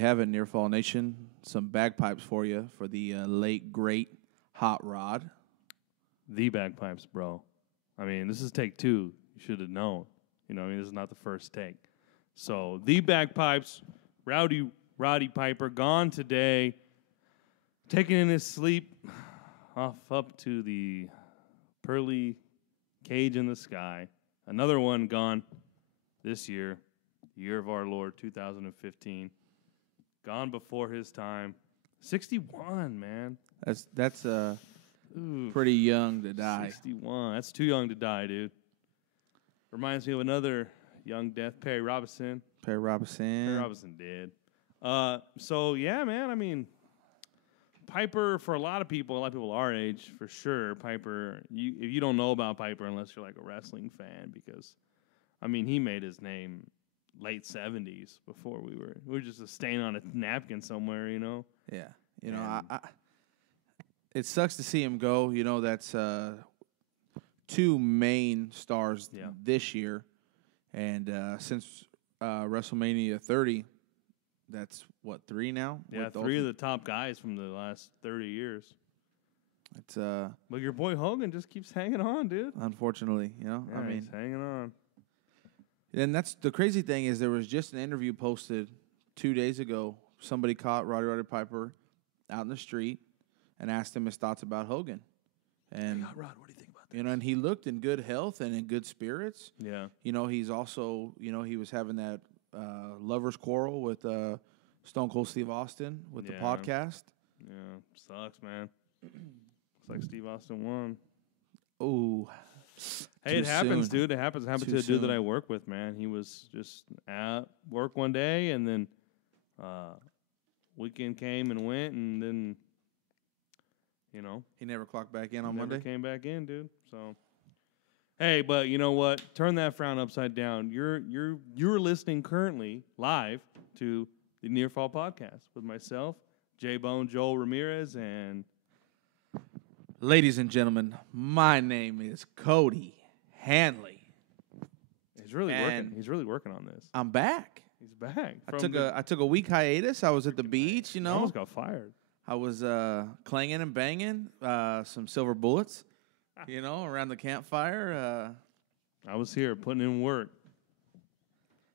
have it, Near Fall Nation. Some bagpipes for you for the late, great Hot Rod. The bagpipes, bro. I mean, this is take 2. You should have known. You know, I mean, this is not the first take. So, the bagpipes, Roddy Piper, gone today, taken in his sleep, off up to the pearly cage in the sky. Another one gone this year, the year of our Lord, 2015. Gone before his time. 61, man. That's pretty young to die. 61. That's too young to die, dude. Reminds me of another young death, Perry Robinson. Perry Robinson did. So, yeah, man, I mean, Piper, for a lot of people our age, for sure, Piper, if you don't know about Piper unless you're like a wrestling fan, because, I mean, he made his name late 70s before we were just a stain on a napkin somewhere, you know? Yeah. You know, it sucks to see him go. You know, that's 2 main stars this year. And since WrestleMania 30, that's, 3 now? Yeah, 3 of the top guys from the last 30 years. It's But your boy Hogan just keeps hanging on, dude. Unfortunately, you know? Yeah, I mean, he's hanging on. And that's the crazy thing is there was just an interview posted 2 days ago. Somebody caught Roddy Piper out in the street and asked him his thoughts about Hogan. And hey, Rod, what do you think about that? You know, and he looked in good health and in good spirits. Yeah. You know, he's also, you know, he was having that lover's quarrel with Stone Cold Steve Austin with the podcast. Yeah, sucks, man. Looks like Steve Austin won. Oh. Hey, it happens, dude. It happens. It happened to a dude that I work with, man. He was just at work one day, and then weekend came and went, and then, you know. He never clocked back in on Monday? Never came back in, dude. So, hey, but you know what? Turn that frown upside down. You're listening currently live to the Near Fall Podcast with myself, J-Bone, Joel Ramirez, and... Ladies and gentlemen, my name is Cody Hanley. He's really working. He's really working on this. I'm back. He's back. I took a week hiatus. I was at the beach, you know. I almost got fired. I was clanging and banging some silver bullets, you know, around the campfire. I was here putting in work.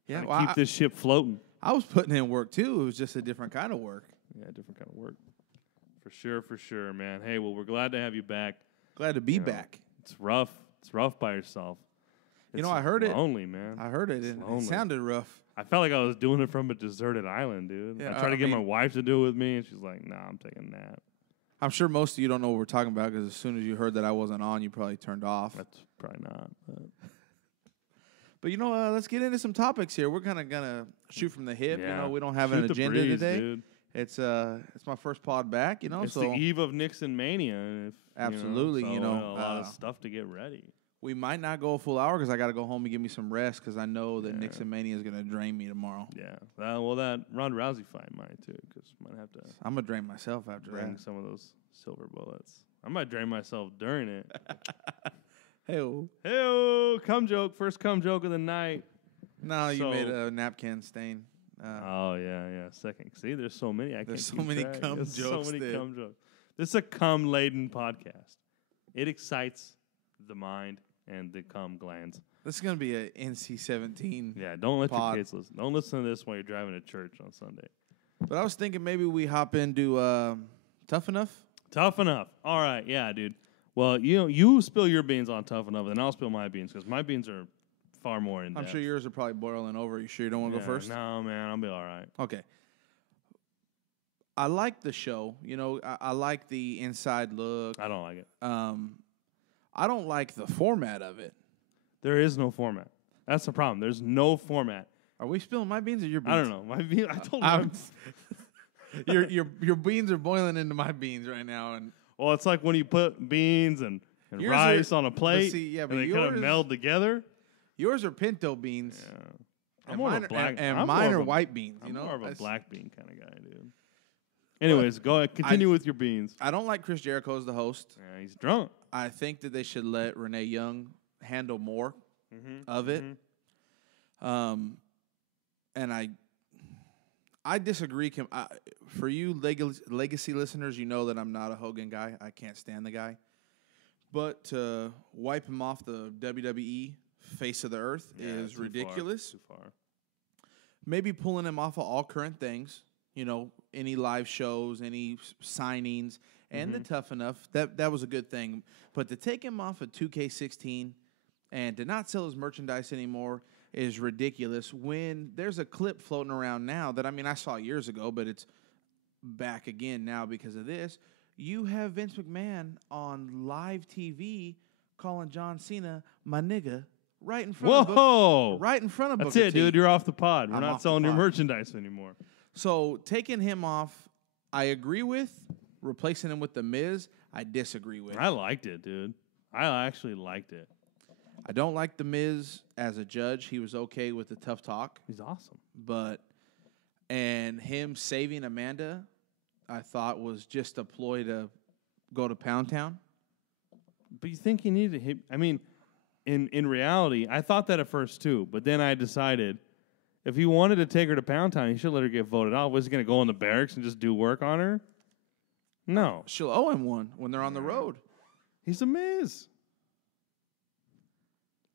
Yeah, keep this ship floating. I was putting in work too. It was just a different kind of work. Yeah, different kind of work. For sure, man. Hey, well, we're glad to have you back. Glad to be back. It's rough. It's rough by yourself. You know, I heard it. Lonely, man. I heard it. It sounded rough. I felt like I was doing it from a deserted island, dude. Yeah, I tried to get my wife to do it with me, and she's like, nah, I'm taking a nap. I'm sure most of you don't know what we're talking about because as soon as you heard that I wasn't on, you probably turned off. That's probably not. But you know, let's get into some topics here. We're kind of gonna shoot from the hip. Yeah. You know, we don't have an agenda today. Dude. It's my first pod back. You know, it's the eve of Nixon Mania. Absolutely, so you know, a lot of stuff to get ready. We might not go a full hour because I got to go home and give me some rest because I know that Nixon Mania is gonna drain me tomorrow. Yeah, well, that Ronda Rousey fight might too because might have to. I'm gonna drain myself after bring some of those silver bullets. I might drain myself during it. Hey-o, cum joke. First cum joke of the night. No, you made a napkin stain. Oh, yeah. Second. See, there's so many. There's so many cum jokes. So many cum jokes. This is a cum-laden podcast. It excites the mind and the cum glands. This is going to be an NC-17 Yeah, don't let your kids listen. Don't listen to this while you're driving to church on Sunday. But I was thinking maybe we hop into Tough Enough. Tough Enough. All right, yeah, dude. Well, you spill your beans on Tough Enough, and I'll spill my beans because my beans are far more in depth. I'm sure yours are probably boiling over. You sure you don't want to go first? No, man. I'll be all right. Okay. I like the show. You know, I like the inside look. I don't like it. I don't like the format of it. There is no format. That's the problem. There's no format. Are we spilling my beans or your beans? I don't know. My beans. I told you. your beans are boiling into my beans right now. And well, it's like when you put beans and rice on a plate and they kind of meld together. Yours are pinto beans. Yeah. I'm more of a black. And mine are white beans. I'm more of a black bean kind of guy, dude. Anyways, go ahead. Continue with your beans. I don't like Chris Jericho as the host. Yeah, he's drunk. I think that they should let Renee Young handle more of it. And I disagree. For you legacy listeners, you know that I'm not a Hogan guy. I can't stand the guy. But to wipe him off the WWE face of the earth is ridiculous. Too far. Maybe pulling him off of all current things, any live shows, any signings, and the Tough Enough, that was a good thing. But to take him off of 2K16 and to not sell his merchandise anymore is ridiculous when there's a clip floating around now that, I saw years ago, but it's back again now because of this. You have Vince McMahon on live TV calling John Cena my nigga right in front of That's Booker it, T. dude. You're off the pod. We're I'm not off selling the your pod. merchandise anymore. So taking him off, I agree with. Replacing him with The Miz, I disagree with. I liked it, dude. I actually liked it. I don't like The Miz as a judge. He was okay with the tough talk. He's awesome. And him saving Amanda, I thought was just a ploy to go to Pound Town. But you think he needed him? In reality, I thought that at first too. But then I decided if he wanted to take her to Pound Town, he should let her get voted out. Was he going to go in the barracks and just do work on her? No. She'll owe him one when they're on the road. He's a Miz.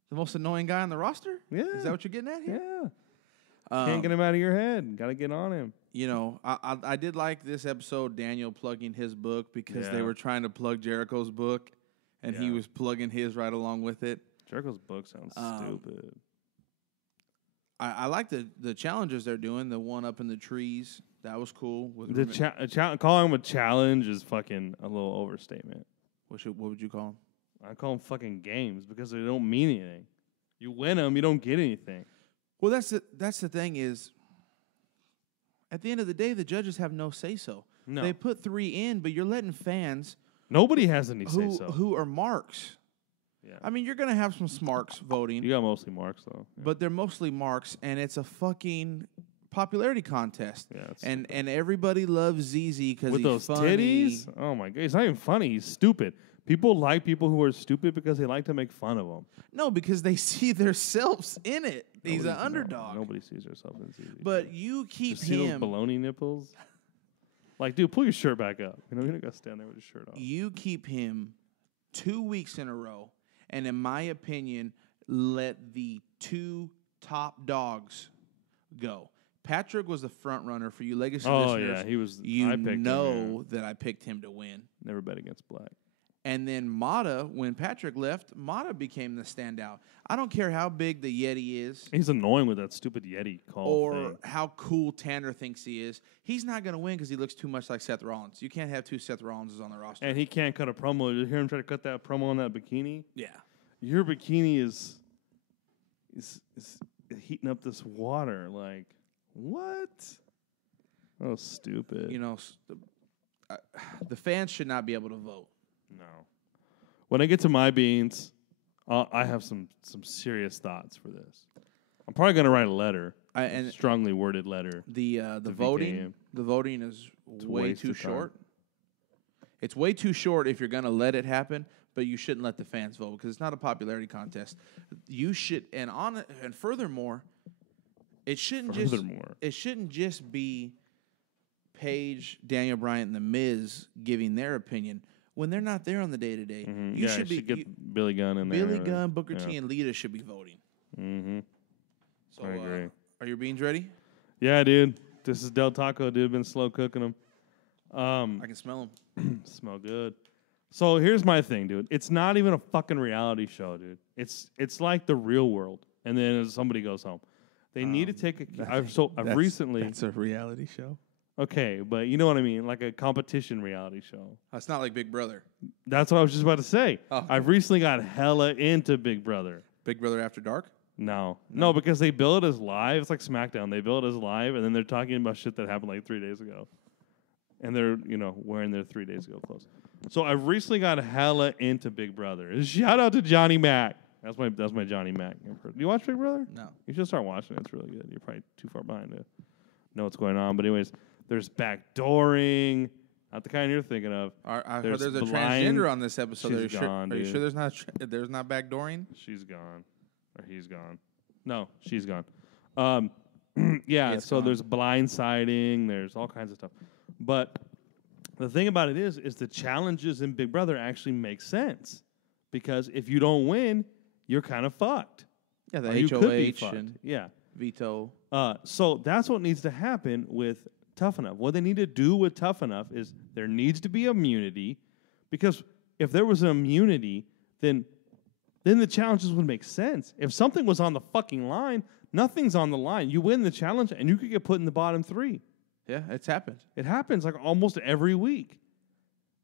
The most annoying guy on the roster? Yeah. Is that what you're getting at here? Yeah. Can't get him out of your head. Got to get on him. I did like this episode, Daniel plugging his book because they were trying to plug Jericho's book, and he was plugging his right along with it. Jericho's book sounds stupid. I like the challenges they're doing. The one up in the trees. That was cool. Calling him a challenge is fucking a little overstatement. What would you call them? I call them fucking games because they don't mean anything. You win them, you don't get anything. Well, that's the thing is, at the end of the day, the judges have no say-so. No. They put 3 in, but you're letting fans... Nobody has any say-so. Who are marks. Yeah. You're going to have some smarks voting. You got mostly marks, though. Yeah. But they're mostly marks, and it's a fucking popularity contest. Yeah, and everybody loves ZZ because he's those funny. Titties? Oh, my God. He's not even funny. He's stupid. People like people who are stupid because they like to make fun of them. No, because they see themselves in it. He's an underdog. Nobody sees themselves in ZZ. But you keep him. See those baloney nipples? Like, dude, pull your shirt back up. You don't got to stand there with your shirt off. You keep him 2 weeks in a row, and in my opinion, let the 2 top dogs go. Patrick was the front runner for you legacy listeners. Yeah, he was. I picked him, that I picked him to win. Never bet against black. And then Mata, when Patrick left, Mata became the standout. I don't care how big the Yeti is. He's annoying with that stupid Yeti call or how cool Tanner thinks he is. He's not going to win because he looks too much like Seth Rollins. You can't have 2 Seth Rollinses on the roster. And he can't cut a promo. Did you hear him try to cut that promo on that bikini? Yeah. Your bikini is heating up this water. Like, what? Oh, stupid. The fans should not be able to vote. No. When I get to my beans, I have some serious thoughts for this. I'm probably going to write a letter, a strongly worded letter. The voting is way too short. It's way too short if you're going to let it happen, but you shouldn't let the fans vote because it's not a popularity contest. You should, and furthermore, it shouldn't just be Paige, Daniel Bryan, and The Miz giving their opinion. When they're not there on the day-to-day, you should get Billy Gunn in there. Billy Gunn, Booker T, and Lita should be voting. Mm-hmm. So, I agree. Are your beans ready? Yeah, dude. This is Del Taco, dude. Been slow cooking them. I can smell them. Smell good. So here's my thing, dude. It's not even a fucking reality show, dude. It's like the real world. And then somebody goes home. They need to take a... recently... That's a reality show. Okay, but you know what I mean, like a competition reality show. It's not like Big Brother. That's what I was just about to say. Oh. I've recently got hella into Big Brother. Big Brother After Dark? No, because they bill it as live. It's like SmackDown. They bill it as live, and then they're talking about shit that happened like 3 days ago. And they're, wearing their 3 days ago clothes. So I've recently got hella into Big Brother. Shout out to Johnny Mac. That's my Johnny Mac. Do you watch Big Brother? No. You should start watching it. It's really good. You're probably too far behind to know what's going on. But anyways... There's backdooring, not the kind you're thinking of. I heard there's a transgender on this episode. She's gone, are you sure there's not backdooring? She's gone. Or he's gone. No, she's gone. yeah, It's so gone. there's blindsiding, there's all kinds of stuff. But the thing about it is the challenges in Big Brother actually make sense. Because if you don't win, you're kind of fucked. Yeah, the Or you could be HOH fucked. and Yeah. veto. So that's what needs to happen with Tough Enough. What they need to do with Tough Enough is there needs to be immunity, because if there was an immunity, then the challenges would make sense. If something was on the fucking line, nothing's on the line. You win the challenge, and you could get put in the bottom 3. Yeah, it's happened. It happens like almost every week.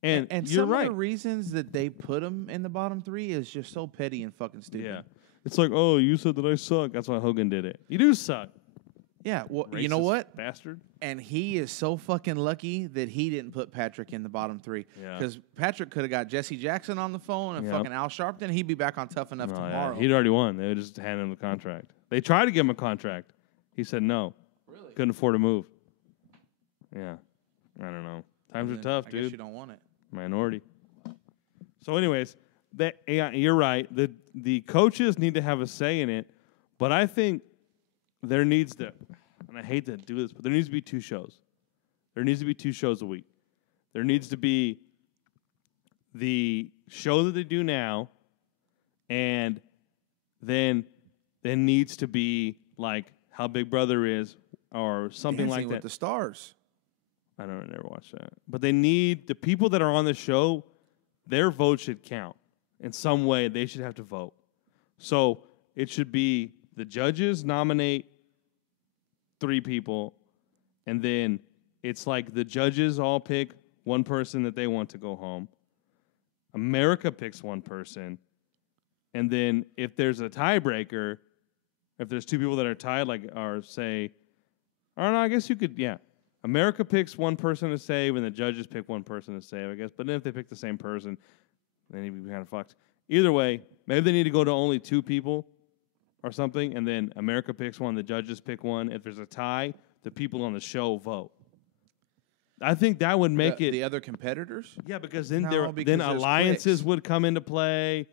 And you're some right. of the reasons that they put them in the bottom 3 is just so petty and fucking stupid. Yeah. It's like, oh, you said that I suck. That's why Hogan did it. You do suck. Yeah, well, Racist you know what? bastard. And he is so fucking lucky that he didn't put Patrick in the bottom 3. Yeah. Because Patrick could have got Jesse Jackson on the phone and Yep. fucking Al Sharpton. He'd be back on Tough Enough tomorrow. Yeah. He'd already won. They just handed him the contract. They tried to give him a contract. He said no. Really? Couldn't afford to move. Yeah. I don't know. Times are Then tough, I dude. guess you don't want it. Minority. So, anyways, yeah, you're right. The coaches need to have a say in it, but I think there needs to, and I hate to do this, but there needs to be 2 shows. There needs to be 2 shows a week. There needs to be the show that they do now, and then there needs to be like How Big Brother Is, or something Dancing like with that. the Stars. I never watched that. But they need the people that are on the show, their vote should count. In some way, they should have to vote. So it should be the judges nominate 3 people, and then it's like the judges all pick one person that they want to go home. America picks one person, and then if there's a tiebreaker, if there's 2 people that are tied, like, or say, or no, I guess you could, yeah. America picks one person to save, and the judges pick one person to save, I guess. But then if they pick the same person, then he'd be kind of fucked. Either way, maybe they need to go to only 2 people or something, and then America picks one, the judges pick one. If there's a tie, the people on the show vote. I think that would make it... The other competitors? Yeah, because then No, because then there's alliances cliques. would come into play,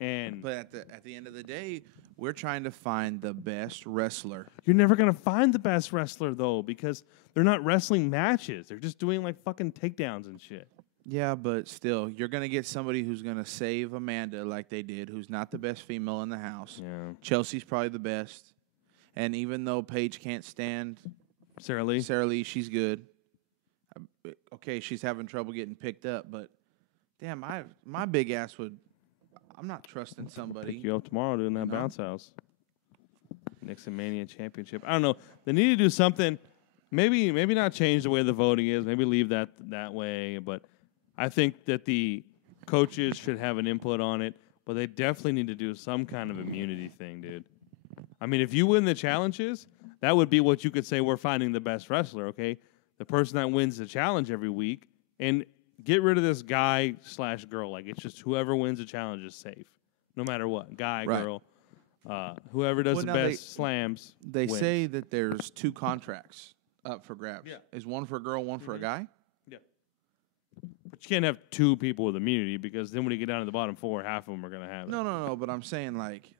and... But at the end of the day, we're trying to find the best wrestler. You're never going to find the best wrestler, though, because they're not wrestling matches. They're just doing, like, fucking takedowns and shit. Yeah, but still, you're going to get somebody who's going to save Amanda like they did, who's not the best female in the house. Yeah. Chelsea's probably the best. And even though Paige can't stand Sarah Lee? She's good. Okay, she's having trouble getting picked up, but damn, my big ass would... I'm not trusting somebody. Pick you up tomorrow doing that No. bounce house. Nixon Mania Championship. I don't know. They need to do something. Maybe not change the way the voting is. Maybe leave that way. But I think that the coaches should have an input on it. But they definitely need to do some kind of immunity thing, dude. I mean, if you win the challenges, that would be what you could say we're finding the best wrestler, okay? The person that wins the challenge every week. And get rid of this guy/girl. Like, it's just whoever wins the challenge is safe. No matter what. Guy, Right. girl. Whoever does Well, the now best slams They wins. say that there's 2 contracts up for grabs. Yeah. Is one for a girl, one for a guy? Yeah. But you can't have 2 people with immunity, because then when you get down to the bottom 4, half of them are going to have it. No. But I'm saying, like,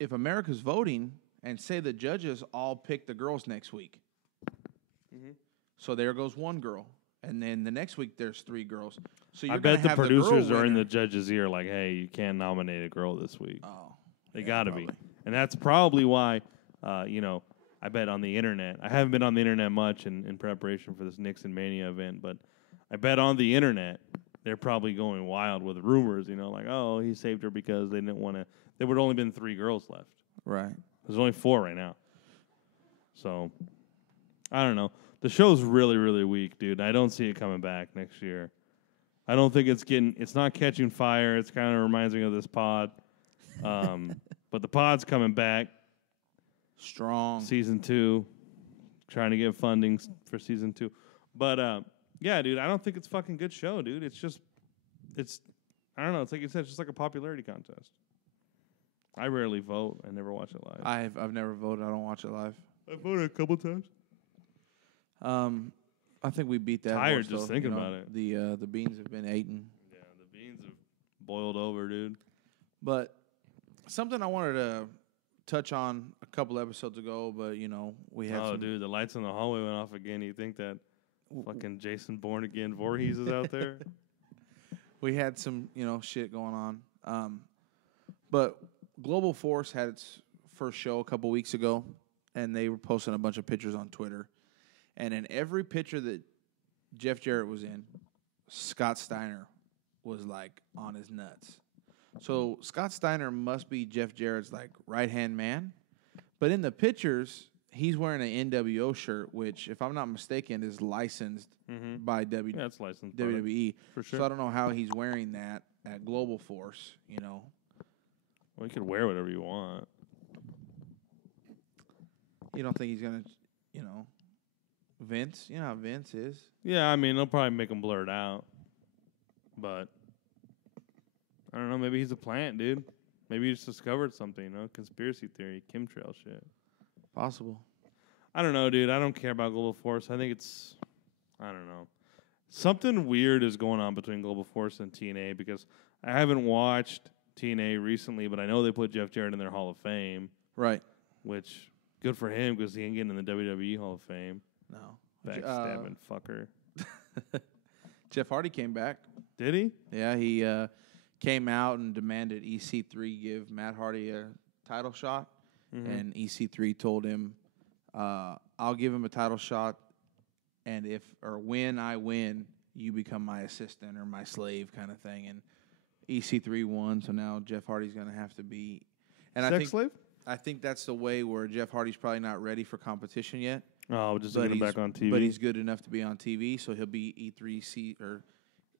if America's voting and say the judges all pick the girls next week, so there goes one girl. And then the next week there's 3 girls. So you're I bet gonna the have producers girl are in the winner. judge's ear like, hey, you can't nominate a girl this week. Oh, They yeah, got to be. probably. And that's probably why, I bet on the internet. I haven't been on the internet much in preparation for this Nixon Mania event, but I bet on the internet they're probably going wild with rumors, like, oh, he saved her because they didn't want to. There would only been 3 girls left. Right. There's only 4 right now. So, I don't know. The show's really, really weak, dude. I don't see it coming back next year. I don't think it's not catching fire. It's kind of reminds me of this pod. But the pod's coming back. Strong. Season 2. Trying to get funding for season 2. But, yeah, dude, I don't think it's a fucking good show, dude. I don't know. It's like you said, it's just like a popularity contest. I rarely vote. I never watch it live. I've never voted. I don't watch it live. I voted a couple times. I think we beat that. Tired horse, just though. thinking about it. The beans have been eaten. Yeah, the beans have boiled over, dude. But something I wanted to touch on a couple episodes ago, but we had. Oh, dude, the lights in the hallway went off again. You think that fucking Jason Bourne again Voorhees is out there? We had some shit going on, but Global Force had its first show a couple weeks ago, and they were posting a bunch of pictures on Twitter, and in every picture that Jeff Jarrett was in, Scott Steiner was like on his nuts. So Scott Steiner must be Jeff Jarrett's like right-hand man. But in the pictures, he's wearing an NWO shirt, which, if I'm not mistaken, is licensed by it's licensed WWE. For sure. So I don't know how he's wearing that at Global Force, Well, you could wear whatever you want. You don't think he's going to, Vince? You know how Vince is. Yeah, I mean, they'll probably make him blur it out. But I don't know. Maybe he's a plant, dude. Maybe he just discovered something, conspiracy theory, chemtrail shit. Possible. I don't know, dude. I don't care about Global Force. I think I don't know. Something weird is going on between Global Force and TNA because I haven't watched TNA recently, but I know they put Jeff Jarrett in their Hall of Fame. Right. Which, good for him because he ain't getting in the WWE Hall of Fame. No. Backstabbing fucker. Jeff Hardy came back. Did he? Yeah, he came out and demanded EC3 give Matt Hardy a title shot. And EC3 told him, I'll give him a title shot, and when I win, you become my assistant or my slave kind of thing. And EC3 won, so now Jeff Hardy's going to have to be... And slave? I think that's the way where Jeff Hardy's probably not ready for competition yet. Oh, just to get him back on TV. But he's good enough to be on TV, so he'll be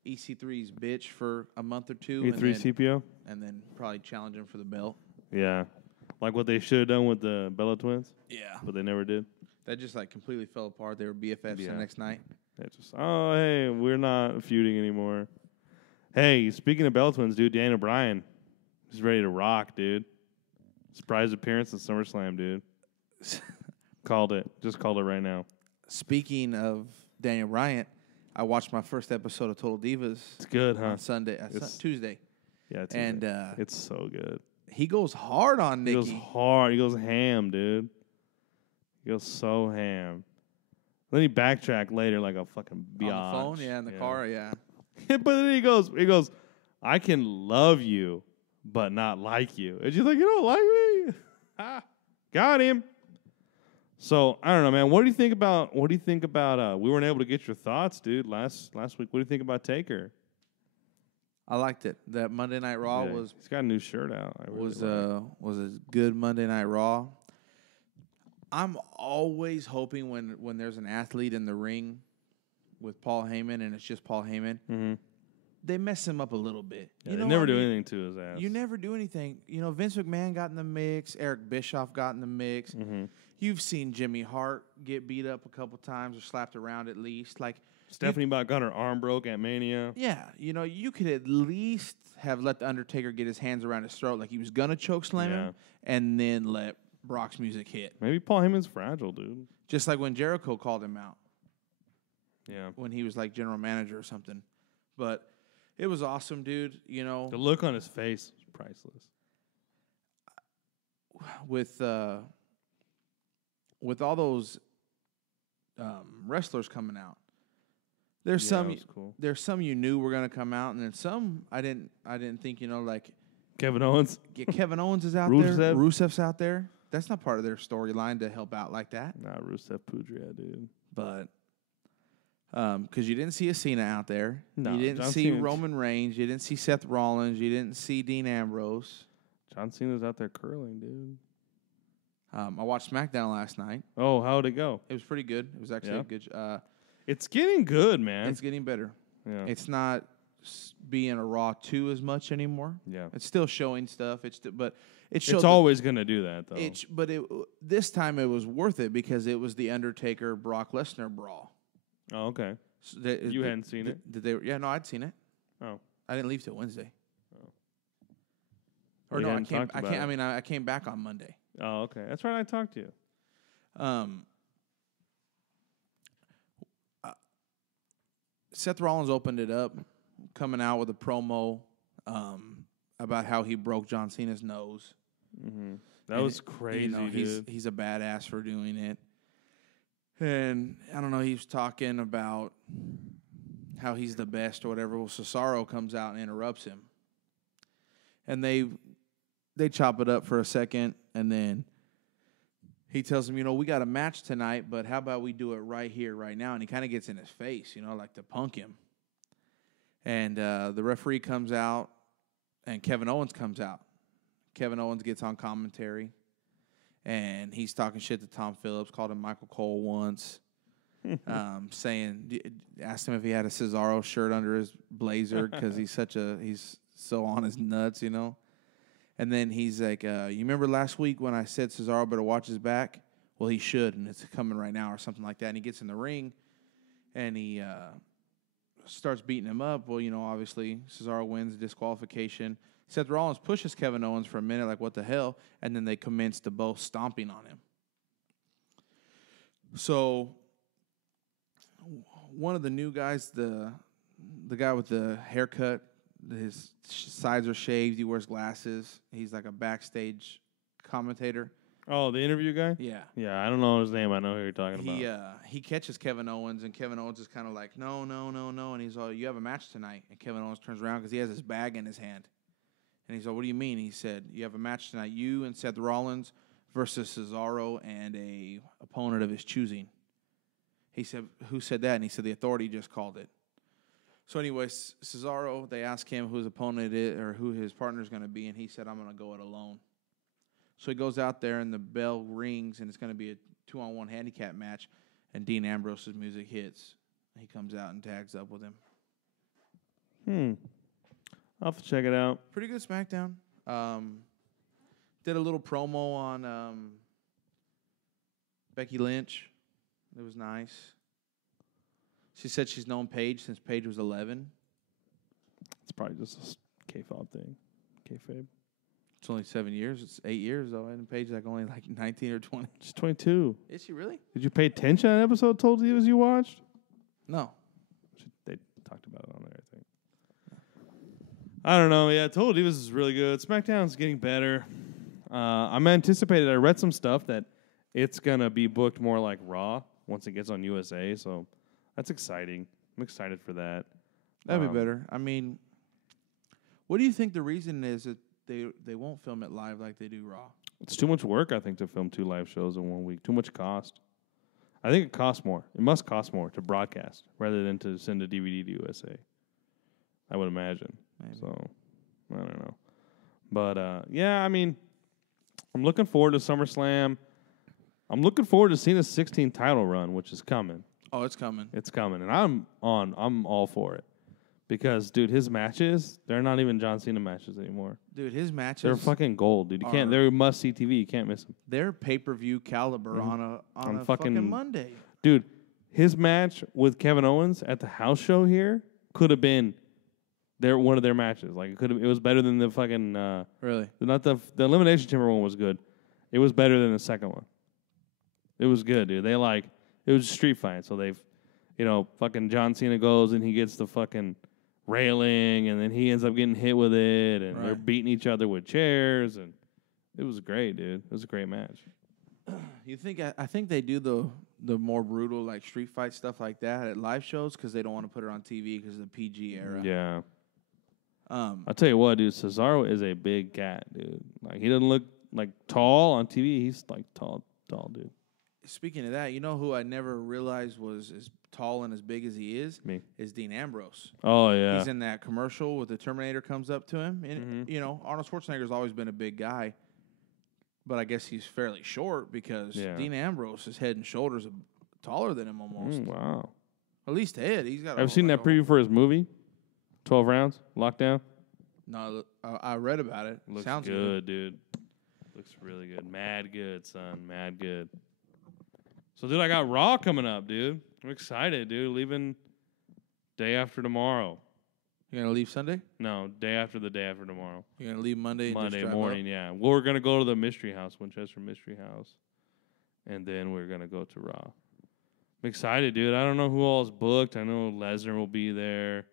EC3's bitch for a month or two. E3 CPO? And then probably challenge him for the belt. Yeah. Like what they should have done with the Bella Twins? Yeah. But they never did. That just completely fell apart. They were BFFs the next night. Hey, we're not feuding anymore. Hey, speaking of Bella Twins, dude, Daniel Bryan is ready to rock, dude. Surprise appearance at SummerSlam, dude. Called it. Just called it right now. Speaking of Daniel Bryan, I watched my first episode of Total Divas. It's good, huh? On Sunday, Tuesday. Yeah, Tuesday. And it's so good. He goes hard on Nikki. He goes hard. He goes ham, dude. He goes so ham. Then he backtrack later like a fucking biatch. On the phone, yeah, in the car, yeah. But then he goes, I can love you, but not like you. And she's like, you don't like me? Got him. So I don't know, man. What do you think about? We weren't able to get your thoughts, dude. Last week. What do you think about Taker? I liked it. That Monday Night Raw was. He's got a new shirt out. Was a good Monday Night Raw. I'm always hoping when there's an athlete in the ring with Paul Heyman and it's just Paul Heyman, they mess him up a little bit. Yeah, they never do anything to his ass. You never do anything. Vince McMahon got in the mix. Eric Bischoff got in the mix. You've seen Jimmy Hart get beat up a couple times or slapped around at least. Stephanie got her arm broke at Mania. Yeah, you could at least have let the Undertaker get his hands around his throat like he was gonna choke slam him, and then let Brock's music hit. Maybe Paul Heyman's fragile, dude. Just like when Jericho called him out. Yeah. When he was like general manager or something. But it was awesome, dude. The look on his face was priceless. With all those wrestlers coming out, there's some you knew were gonna come out, and then some I didn't think like Kevin Owens. Kevin Owens is out Rusev. there. Rusev's out there. That's not part of their storyline to help out like that. Nah, Rusev Pudria, dude. But because you didn't see a Cena out there, no, you didn't see Roman Reigns, you didn't see Seth Rollins, you didn't see Dean Ambrose. John Cena's out there curling, dude. I watched SmackDown last night. Oh, how'd it go? It was pretty good. It was actually a good. It's getting good, man. It's getting better. Yeah. It's not being a Raw 2 as much anymore. Yeah. It's still showing stuff. It's always going to do that, though. But this time it was worth it because it was the Undertaker Brock Lesnar brawl. Oh, okay. So you hadn't seen it? Did they? Yeah, no, I'd seen it. Oh. I didn't leave till Wednesday. Oh. Or no, I came back on Monday. Oh, okay. That's right. I talked to you. Seth Rollins opened it up, coming out with a promo about how he broke John Cena's nose. That was crazy, dude. He's a badass for doing it. And I don't know, he was talking about how he's the best or whatever. Well, Cesaro comes out and interrupts him. And they chop it up for a second, and then he tells him, we got a match tonight, but how about we do it right here, right now? And he kind of gets in his face, like to punk him. And the referee comes out, and Kevin Owens comes out. Kevin Owens gets on commentary, and he's talking shit to Tom Phillips, called him Michael Cole once, asked him if he had a Cesaro shirt under his blazer because he's so on his nuts, And then he's like, you remember last week when I said Cesaro better watch his back? Well, he should, and it's coming right now or something like that. And he gets in the ring, and he starts beating him up. Well, obviously, Cesaro wins the disqualification. Seth Rollins pushes Kevin Owens for a minute, like, what the hell? And then they commence to both stomping on him. So one of the new guys, the guy with the haircut, his sides are shaved, he wears glasses. He's like a backstage commentator. Oh, the interview guy? Yeah. Yeah, I don't know his name. I know who you're talking about. He catches Kevin Owens, and Kevin Owens is kind of like, no. And he's all, you have a match tonight. And Kevin Owens turns around because he has his bag in his hand. And he's all, what do you mean? He said, you have a match tonight. You and Seth Rollins versus Cesaro and a opponent of his choosing. He said, who said that? And he said, the Authority just called it. So anyways, Cesaro, they ask him who his opponent is or who his partner is going to be, and he said, I'm going to go it alone. So he goes out there, and the bell rings, and it's going to be a 2-on-1 handicap match, and Dean Ambrose's music hits. He comes out and tags up with him. I'll have to check it out. Pretty good SmackDown. Did a little promo on Becky Lynch. It was nice. She said she's known Paige since Paige was 11. It's probably just a K-fob thing. Kayfabe. It's only 7 years. It's 8 years, though. And Paige like only like 19 or 20. She's 22. Is she really? Did you pay attention to that episode told you as you watched? No. They talked about it on there, I think. I don't know. Yeah, I told you this is really good. SmackDown's getting better. I'm anticipated. I read some stuff that it's going to be booked more like Raw once it gets on USA, so that's exciting. I'm excited for that. That'd be better. I mean, what do you think the reason is that they won't film it live like they do Raw? It's too much work, I think, to film 2 live shows in 1 week. Too much cost. I think it costs more. It must cost more to broadcast rather than to send a DVD to USA. I would imagine. Maybe. So, I don't know. But, yeah, I mean, I'm looking forward to SummerSlam. I'm looking forward to seeing a 16 title run, which is coming. Oh, it's coming. It's coming. And I'm all for it. Because, dude, his matches, they're not even John Cena matches anymore. Dude, his matches. They're fucking gold, dude. They're must-see TV. You can't miss them. They're pay-per-view caliber on a fucking Monday. Dude, his match with Kevin Owens at the house show here could have been one of their matches. Like, it was better than the fucking... really? Not the Elimination Chamber one was good. It was better than the second one. It was good, dude. It was a street fight. So they've, fucking John Cena goes and he gets the fucking railing and then he ends up getting hit with it and they're beating each other with chairs and it was great, dude. It was a great match. You think I think they do the more brutal like street fight stuff like that at live shows because they don't want to put it on TV because of the PG era. Yeah. I'll tell you what, dude. Cesaro is a big cat, dude. Like he doesn't look like tall on TV. He's like tall, dude. Speaking of that, you know who I never realized was as tall and as big as he is? Me. Is Dean Ambrose. Oh, yeah. He's in that commercial with the Terminator comes up to him. And, Arnold Schwarzenegger's always been a big guy. But I guess he's fairly short because Dean Ambrose is head and shoulders taller than him almost. Wow. At least head. He's got. Have you seen that preview for his movie? 12 Rounds? Lockdown? No, I read about it. Looks Sounds good, dude. Looks really good. Mad good, son. Mad good. So, dude, I got Raw coming up, dude. I'm excited, dude. Leaving day after tomorrow. You're going to leave Sunday? No, day after the day after tomorrow. You're going to leave Monday? Monday morning, yeah. We're going to go to the Mystery House, Winchester Mystery House. And then we're going to go to Raw. I'm excited, dude. I don't know who all's booked. I know Lesnar will be there.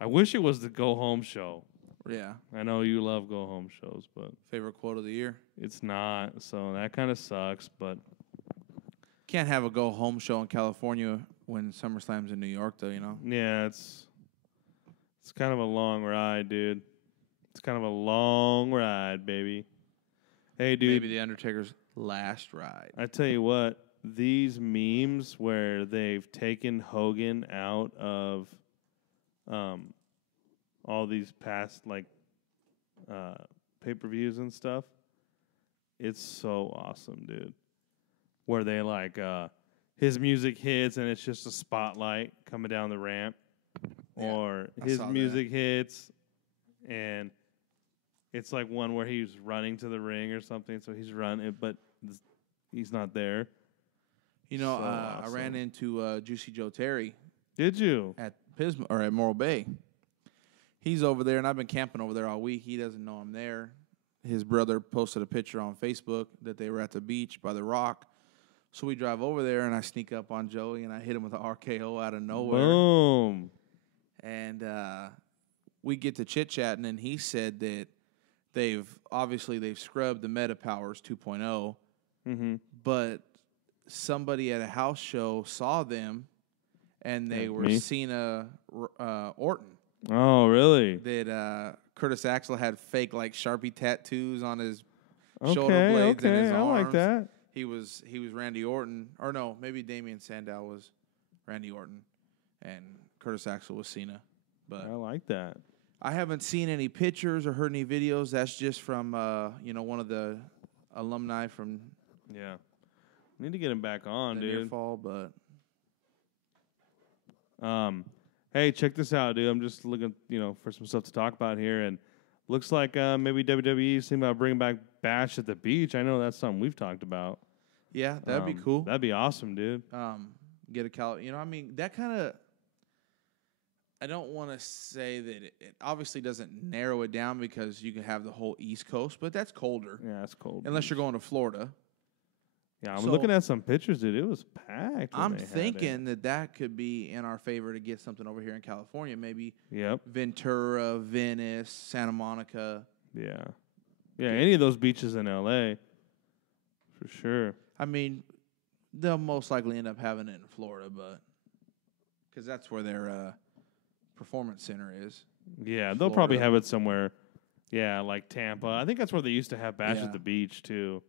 I wish it was the go-home show. Yeah. I know you love go home shows, but Favorite quote of the year? it's not. So that kind of sucks. But Can't have a go home show in California when SummerSlam's in New York, though. yeah, it's kind of a long ride, dude. It's kind of a long ride, baby. Hey, dude. Maybe the Undertaker's last ride. I tell you what, these memes where they've taken Hogan out of all these past pay-per-views and stuff, it's so awesome, dude. Where they his music hits and it's just a spotlight coming down the ramp, or his music hits and it's like one where he's running to the ring or something, so he's running, but he's not there. I ran into Juicy Joe Terry. Did you? At Pismo or at Morro Bay. He's over there, and I've been camping over there all week. He doesn't know I'm there. His brother posted a picture on Facebook that they were at the beach by the rock. So we drive over there, and I sneak up on Joey, and I hit him with an RKO out of nowhere. Boom. And we get to chit-chatting, and he said that they've scrubbed the Meta Powers 2.0, but somebody at a house show saw them, and they were Cena Orton. Oh, really? That Curtis Axel had fake Sharpie tattoos on his shoulder blades and his arms. I like that. He was Randy Orton, or no, maybe Damian Sandow was Randy Orton, and Curtis Axel was Cena. But I like that. I haven't seen any pictures or heard any videos. That's just from one of the alumni from. Yeah, need to get him back on, dude. Near fall, but. Hey, check this out, dude. I'm just looking, for some stuff to talk about here, and looks like maybe WWE is thinking about bringing back Bash at the Beach. I know that's something we've talked about. Yeah, that'd be cool. That'd be awesome, dude. Get a that kind of. I don't want to say that it obviously doesn't narrow it down because you can have the whole East Coast, but that's colder. Yeah, it's cold. Unless you're going to Florida. Yeah, I'm looking at some pictures, dude. It was packed. I'm thinking that could be in our favor to get something over here in California. Maybe Ventura, Venice, Santa Monica. Yeah. Yeah, any of those beaches in L.A. For sure. I mean, they'll most likely end up having it in Florida, but because that's where their performance center is. Yeah, they'll probably have it somewhere. Yeah, like Tampa. I think that's where they used to have Bash at the Beach too.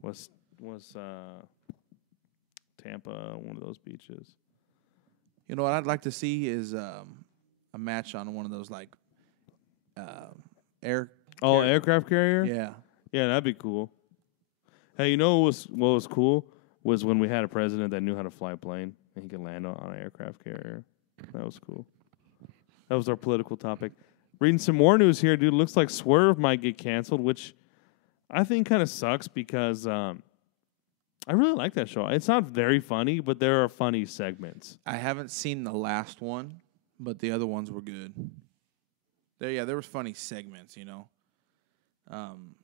Was Tampa one of those beaches? You know what I'd like to see is a match on one of those aircraft carrier. Yeah, that'd be cool. Hey, what was cool was when we had a president that knew how to fly a plane and he could land on an aircraft carrier. That was cool. That was our political topic. Reading some more news here, dude. Looks like Swerve might get canceled, which I think kind of sucks because I really like that show. It's not very funny, but there are funny segments. I haven't seen the last one, but the other ones were good. There was funny segments,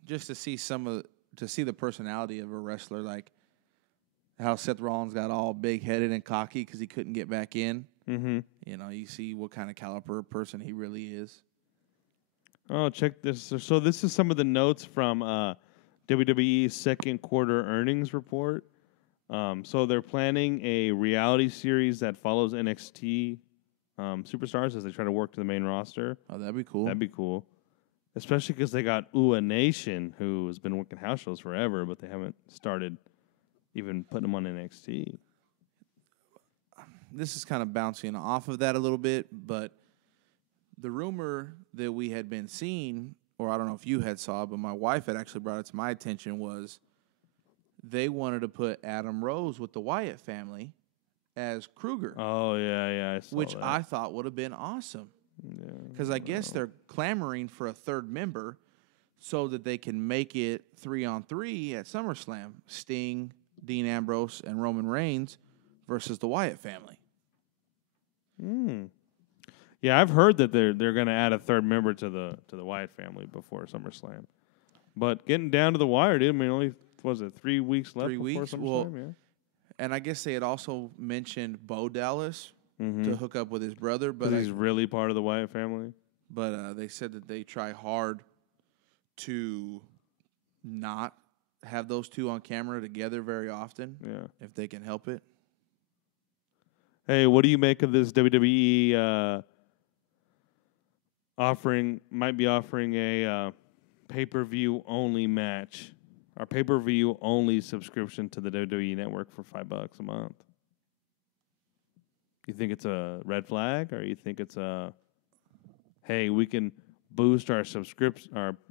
just to see the personality of a wrestler, like how Seth Rollins got all big-headed and cocky because he couldn't get back in. Mm-hmm. You see what kind of caliber person he really is. Oh, check this. So this is some of the notes from WWE's second quarter earnings report. So they're planning a reality series that follows NXT superstars as they try to work to the main roster. Oh, that'd be cool. That'd be cool. Especially because they got Ua Nation, who has been working house shows forever, but they haven't started even putting them on NXT. This is kind of bouncing off of that a little bit, but the rumor that we had been seeing, or I don't know if you had saw it, but my wife had actually brought it to my attention, was they wanted to put Adam Rose with the Wyatt family as Kruger. Oh, yeah, I saw which that. I thought would have been awesome. Because I guess they're clamoring for a third member so that they can make it 3-on-3 at SummerSlam. Sting, Dean Ambrose, and Roman Reigns versus the Wyatt family. Yeah, I've heard that they're going to add a third member to the Wyatt family before SummerSlam. But getting down to the wire, dude. I mean, only 3 weeks left before SummerSlam. Yeah. And I guess they had also mentioned Bo Dallas to hook up with his brother, but he's really part of the Wyatt family. but they said that they try hard to not have those two on camera together very often. Yeah. If they can help it. Hey, what do you make of this WWE might be offering a pay-per-view only match or pay-per-view only subscription to the WWE network for $5 a month? You think it's a red flag, or you think it's a, hey, we can boost our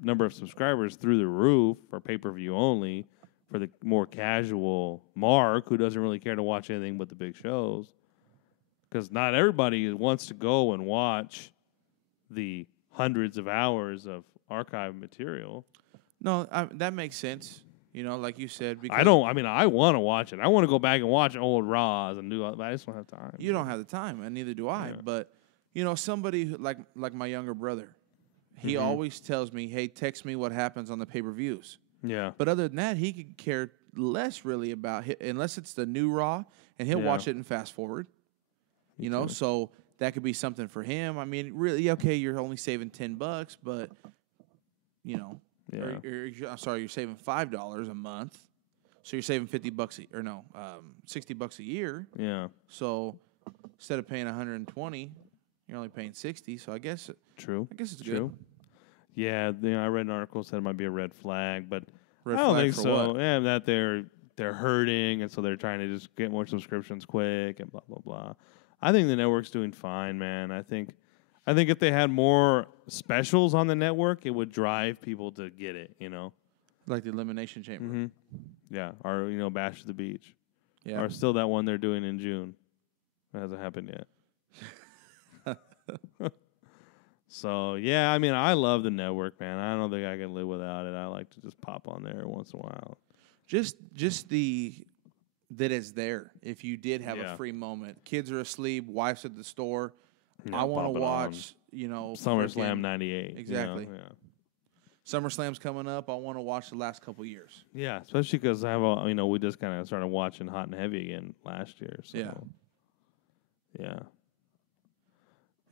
number of subscribers through the roof for pay-per-view only for the more casual Mark who doesn't really care to watch anything but the big shows? Because not everybody wants to go and watch the hundreds of hours of archive material. No, that makes sense. You know, like you said. Because I want to watch it. I want to go back and watch old Raws and do all, but I just don't have time. You don't have the time, and neither do I. Yeah. But, you know, somebody like my younger brother, he always tells me, hey, text me what happens on the pay-per-views. Yeah. But other than that, he could care less really about it, unless it's the new Raw, and he'll watch it and fast forward. You know, so that could be something for him. I mean, really, okay, you're only saving $10, but, you know, I'm sorry, you're saving $5 a month, so you're saving $60 a year. Yeah. So instead of paying $120, you're only paying $60. So I guess true. I guess it's true. Good. Yeah, I read an article that said it might be a red flag, but red I don't flag think for so. What? Yeah, that they're hurting, and so they're trying to just get more subscriptions quick and blah blah blah. I think the network's doing fine, man. I think if they had more specials on the network, it would drive people to get it, you know? Like the Elimination Chamber. Mm-hmm. Yeah, or, you know, Bash to the Beach. Yeah. Or still that one they're doing in June. It hasn't happened yet. So, yeah, I mean, I love the network, man. I don't think I can live without it. I like to just pop on there once in a while. Just that it's there. If you did have a free moment, kids are asleep, wife's at the store. I want to watch, you know, SummerSlam '98. Exactly. You know? Yeah. SummerSlam's coming up. I want to watch the last couple years. Yeah, especially because we just kind of started watching Hot and Heavy again last year. So. Yeah.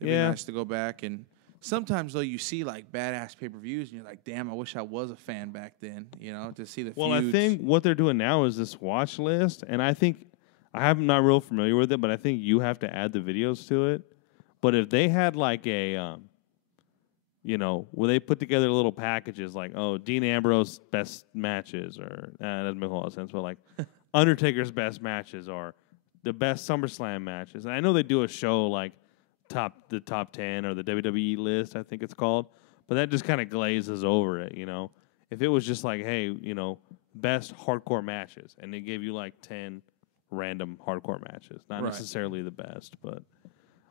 It'd be nice to go back, and sometimes though you see like badass pay-per-views, and you're like, damn, I wish I was a fan back then. You know, to see the. Well, feuds. I think what they're doing now is this watch list, and I think I'm not real familiar with it, but I think you have to add the videos to it. But if they had like a, where they put together little packages like, oh, Dean Ambrose best matches, or that doesn't make a lot of sense, but like Undertaker's best matches, or the best SummerSlam matches. And I know they do a show like the top 10 or the WWE list, I think it's called, but that just kind of glazes over it, you know. If it was just like, hey, you know, best hardcore matches, and they gave you like 10 random hardcore matches, not necessarily the best, but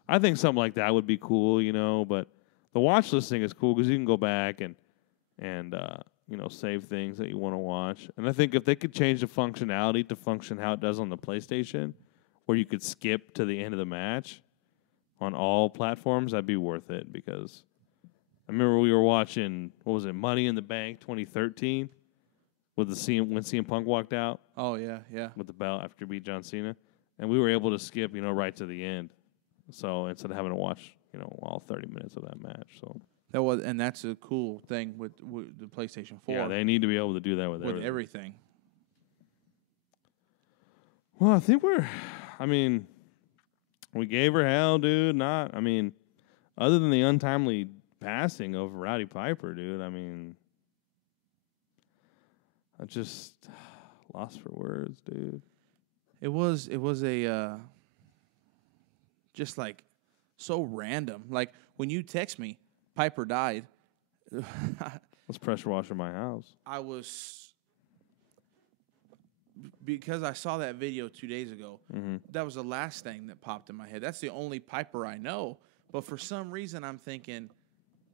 I think something like that would be cool, you know. But the watch list thing is cool because you can go back and save things that you want to watch. And I think if they could change the functionality to function how it does on the PlayStation, where you could skip to the end of the match on all platforms, that'd be worth it. Because I remember we were watching, what was it, Money in the Bank 2013 with when CM Punk walked out. Oh yeah, yeah. With the belt after he beat John Cena, and we were able to skip, right to the end. So instead of having to watch, all 30 minutes of that match, and that's a cool thing with the PlayStation 4. Yeah, they need to be able to do that with everything. Well, I think we gave her hell, dude. Other than the untimely passing of Rowdy Piper, dude. I just lost for words, dude. It was a just like so random. Like when you text me, Piper died. Let's pressure washer my house. Because I saw that video 2 days ago. Mm-hmm. That was the last thing that popped in my head. That's the only Piper I know. But for some reason, I'm thinking,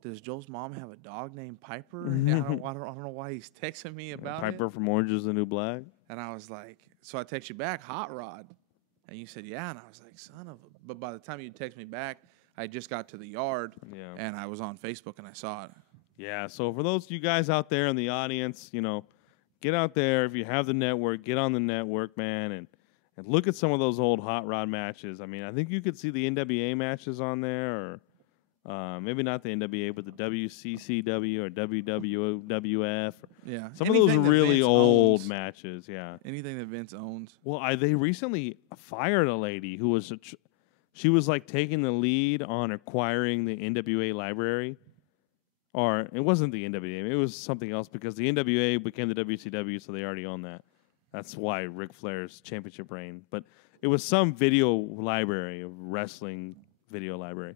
does Joel's mom have a dog named Piper? I don't know why he's texting me about Piper from Orange is the New Black. And I was like, so I text you back, Hot Rod. And you said, yeah. And I was like, son of a... But by the time you text me back, I just got to the yard. Yeah. And I was on Facebook and I saw it. Yeah, so for those of you guys out there in the audience, get out there. If you have the network, get on the network, man, and look at some of those old Hot Rod matches. I think you could see the NWA matches on there, or Maybe not the NWA, but the WCCW or WWF. Yeah. Some of those Anything that really Vince old owns. matches, yeah. Anything that Vince owns. Well, they recently fired a lady who was she was like taking the lead on acquiring the NWA library. Or it wasn't the NWA, it was something else because the NWA became the WCW, so they already own that. That's why Ric Flair's championship reign. But it was some video library, a wrestling video library.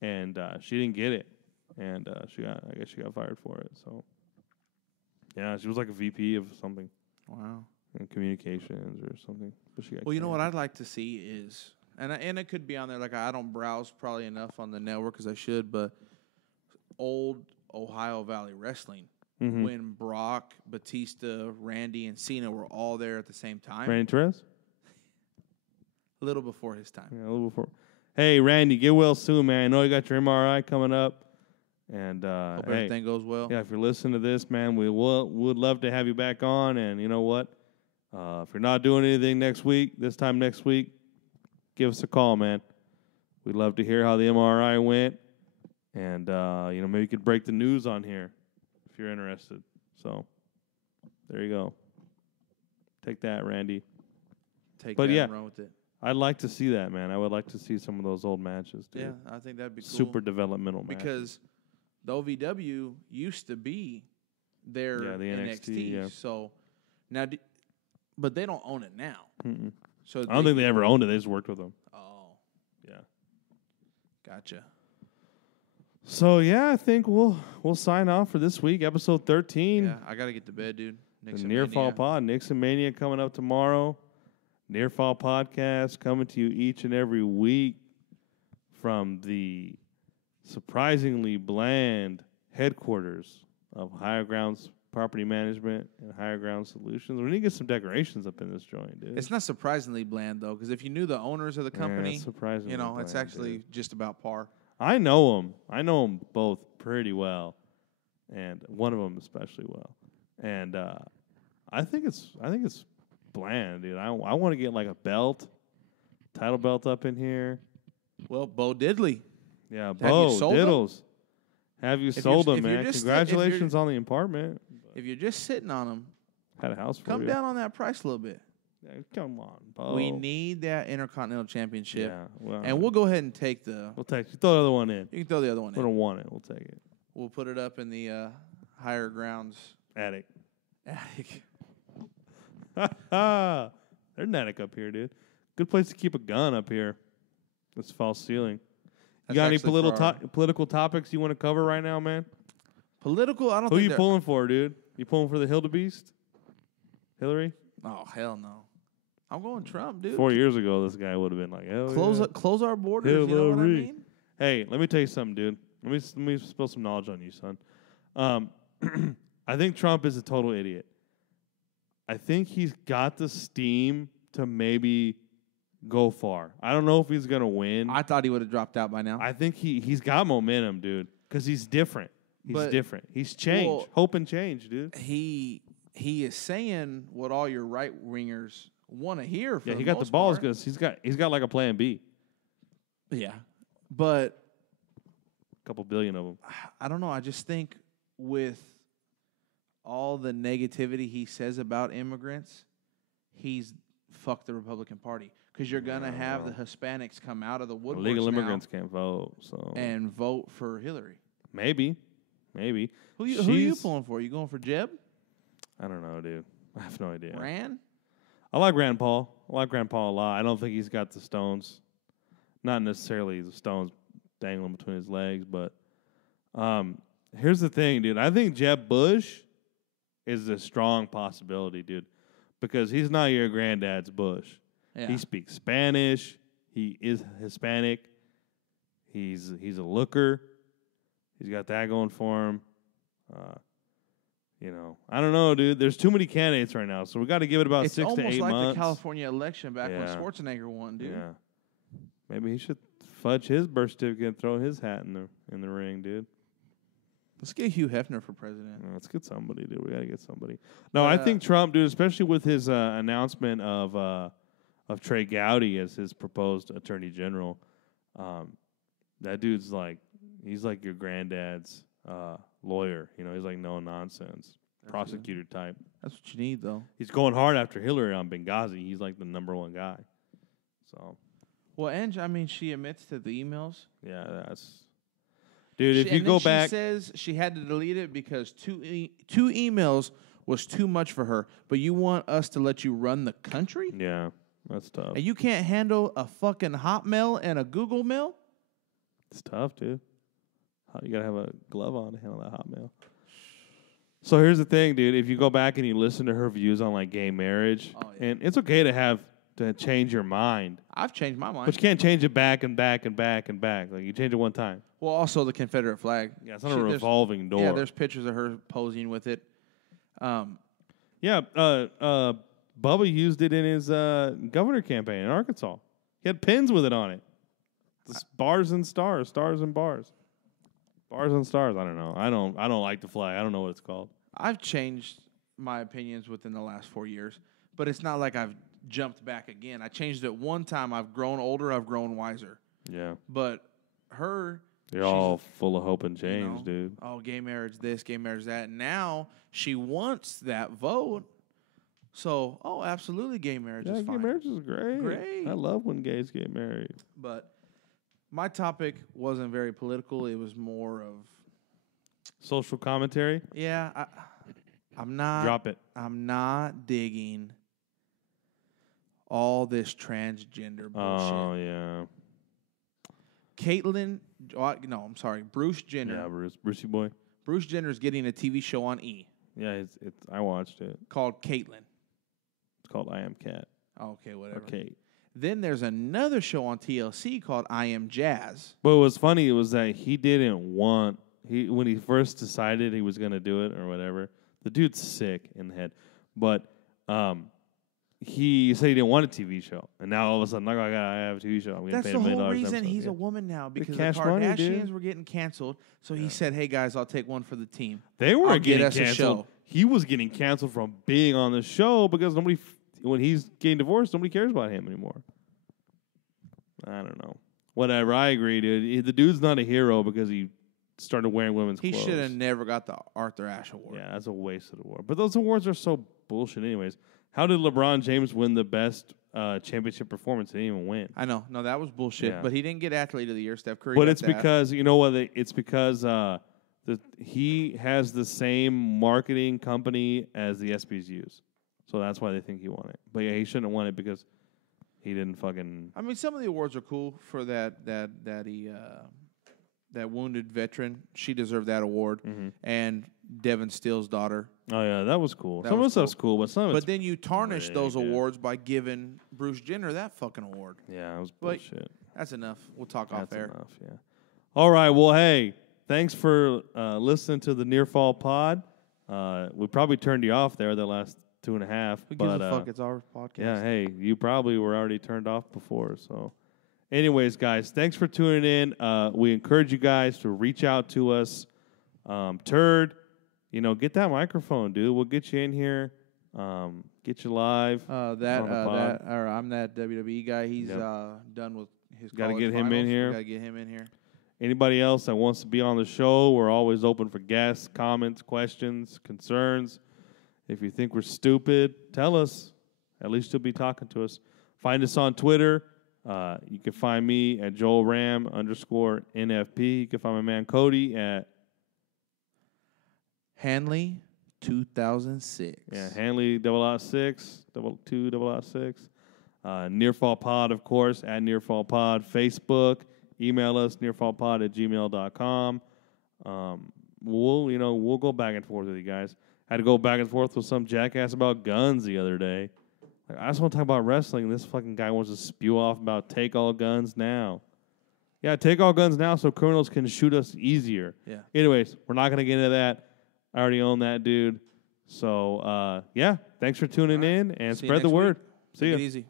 And she didn't get it. And I guess she got fired for it. So, yeah, she was like a VP of something. Wow. In communications or something. But she got well, you know what I'd like to see is, and it could be on there, like I don't browse probably enough on the network because I should, but old Ohio Valley Wrestling when Brock, Batista, Randy, and Cena were all there at the same time. Randy Torres? A little before his time. Yeah, a little before. Hey, Randy, get well soon, man. I know you got your MRI coming up. And Hope everything goes well. Yeah, if you're listening to this, man, would love to have you back on. And you know what? If you're not doing anything this time next week, give us a call, man. We'd love to hear how the MRI went. And, maybe you could break the news on here if you're interested. So, there you go. Take that, Randy. And run with it. I'd like to see that, man. I would like to see some of those old matches, too. Yeah, I think that'd be cool. Super developmental matches. Because the OVW used to be their the NXT. yeah. So, now, but they don't own it now. Mm-mm. So I don't think they ever owned it. They just worked with them. Oh. Yeah. Gotcha. So, yeah, I think we'll sign off for this week, episode 13. Yeah, I got to get to bed, dude. The Near Fall Pod. Nixon Mania coming up tomorrow. Near Fall Podcast coming to you each and every week from the surprisingly bland headquarters of Higher Grounds Property Management and Higher Ground Solutions. We need to get some decorations up in this joint, dude. It's not surprisingly bland, though, because if you knew the owners of the company, it's surprisingly bland, it's actually just about par. I know them. I know them both pretty well, and one of them especially well. And I think it's bland, dude. I want to get like a title belt up in here. Well, Bo Diddley. Yeah, Bo Diddles. Have you sold them, man? Just Congratulations on the apartment. If you're just sitting on them, had a house for come you. down on that price a little bit. Yeah, come on, Bo. We need that Intercontinental Championship. Yeah, well, and we'll go ahead and take the... We'll take it. Throw the other one in. You can throw the other one in. We don't want it. We'll take it. We'll put it up in the Higher Grounds... Attic. There's an attic up here, dude. Good place to keep a gun up here. This false ceiling. You got any political topics you want to cover right now, man? Political? I don't Who think you pulling for, dude? You pulling for the Hildebeest? Hillary? Oh, hell no. I'm going Trump, dude. 4 years ago, this guy would have been like, hell Close our borders, Hillary. you know what I mean? Hey, let me tell you something, dude. Let me spill some knowledge on you, son. I think Trump is a total idiot. I think he's got the steam to maybe go far. I don't know if he's going to win. I thought he would have dropped out by now. I think he's got momentum, dude, because he's different. He's different. He's changed. Well, Hope and change, dude. He is saying what all your right-wingers want to hear from he got the balls because he's got like a plan B. Yeah. But a couple billion of them. I don't know. I just think with all the negativity he says about immigrants, he's fucked the Republican Party. Because you're going to have the Hispanics come out of the woodworks Illegal immigrants can't vote. And vote for Hillary. Maybe. Who are you pulling for? You going for Jeb? I don't know, dude. I have no idea. Rand? I like Rand Paul. a lot. I don't think he's got the stones. Not necessarily the stones dangling between his legs, but here's the thing, dude. I think Jeb Bush is a strong possibility, dude, because he's not your granddad's Bush. Yeah. He speaks Spanish. He is Hispanic. He's a looker. He's got that going for him. I don't know, dude. There's too many candidates right now, so we got to give it about 6 to 8 months. It's almost like the California election back when Schwarzenegger won, dude. Yeah. Maybe he should fudge his birth certificate and throw his hat in the ring, dude. Let's get Hugh Hefner for president. Let's get somebody, dude. We got to get somebody. No, I think Trump, dude, especially with his announcement of Trey Gowdy as his proposed attorney general, that dude's like, he's like your granddad's lawyer. You know, he's like no nonsense prosecutor type. That's what you need, though. He's going hard after Hillary on Benghazi. He's like the #1 guy. So. Well, and I mean, she admits to the emails. Yeah, that's. Dude, if you go back. She says she had to delete it because two emails was too much for her. But you want us to let you run the country? Yeah, that's tough. And you can't handle a fucking Hotmail and a Google Mail? It's tough, dude. You got to have a glove on to handle that Hotmail. So here's the thing, dude. If you go back and you listen to her views on like gay marriage, and it's okay to change your mind. I've changed my mind. But you can't change it back and back and back and back. Like, you change it one time. Well, also the Confederate flag. Yeah, it's not a revolving door. Yeah, there's pictures of her posing with it. Yeah, Bubba used it in his governor campaign in Arkansas. He had pins with it on it. Bars and stars, stars and bars. Bars and stars, I don't know. I don't like the flag. I don't know what it's called. I've changed my opinions within the last 4 years, but it's not like I've jumped back again. I changed it one time. I've grown older. I've grown wiser. Yeah. But her... You're all full of hope and change, dude. Oh, gay marriage this, gay marriage that. Now she wants that vote. So, absolutely gay marriage is fine. Gay marriage is great. Great. I love when gays get married. But my topic wasn't very political. It was more of... social commentary? Yeah. I'm not... Drop it. I'm not digging all this transgender bullshit. Oh, yeah. I'm sorry, Bruce Jenner. Yeah, Brucey boy. Bruce Jenner's getting a TV show on E! Yeah, I watched it. Called Caitlyn. It's called I Am Cat. Okay, whatever. Or Kate. Then there's another show on TLC called I Am Jazz. But what was funny was that he didn't want... when he first decided he was going to do it or whatever, the dude's sick in the head. But... he said he didn't want a TV show, and now all of a sudden, like, I have a TV show. I'm That's the whole reason he's a woman now, because the Kardashians were getting canceled. So he said, "Hey guys, I'll take one for the team." They weren't getting canceled. He was getting canceled from being on the show because when he's getting divorced, nobody cares about him anymore. I don't know. Whatever. I agree, dude. The dude's not a hero because he started wearing women's clothes. He should have never got the Arthur Ashe Award. Yeah, that's a waste of the award. But those awards are so bullshit, anyways. How did LeBron James win the best championship performance? He didn't even win. I know. No, that was bullshit. Yeah. But he didn't get Athlete of the Year. Steph Curry. But it's because, you know what? It's because he has the same marketing company as the ESPYs use. So that's why they think he won it. But yeah, he shouldn't have won it because he didn't fucking... I mean, some of the awards are cool for that wounded veteran. She deserved that award. Mm-hmm. And Devin Steele's daughter. Oh, yeah, that was cool. Some of the stuff's cool, but some of it's... But then you tarnish those awards by giving Bruce Jenner that fucking award. Yeah, it was bullshit. That's enough. We'll talk off air. That's enough, yeah. All right, well, hey, thanks for listening to the Near Fall Pod. We probably turned you off there the last 2.5. Who gives a fuck? It's our podcast. Yeah, hey, you probably were already turned off before, so... Anyways, guys, thanks for tuning in. We encourage you guys to reach out to us. Turd, get that microphone, dude. We'll get you in here, get you live. I'm that WWE guy. He's done with his. Got to get him in here. Got to get him in here. Anybody else that wants to be on the show, we're always open for guests, comments, questions, concerns. If you think we're stupid, tell us. At least you'll be talking to us. Find us on Twitter. You can find me at JoelRam_NFP. You can find my man Cody at Hanley 2006. Yeah, Hanley 006, 22 Near Fall Pod, of course, at Near Fall Pod. Facebook, email us nearfallpod@gmail.com. We'll go back and forth with you guys. Had to go back and forth with some jackass about guns the other day. I just want to talk about wrestling, and this fucking guy wants to spew off about take all guns now. Yeah, take all guns now so criminals can shoot us easier. Yeah. Anyways, we're not going to get into that. I already own that, dude. So, thanks for tuning in, and spread the word. See you. Take it easy.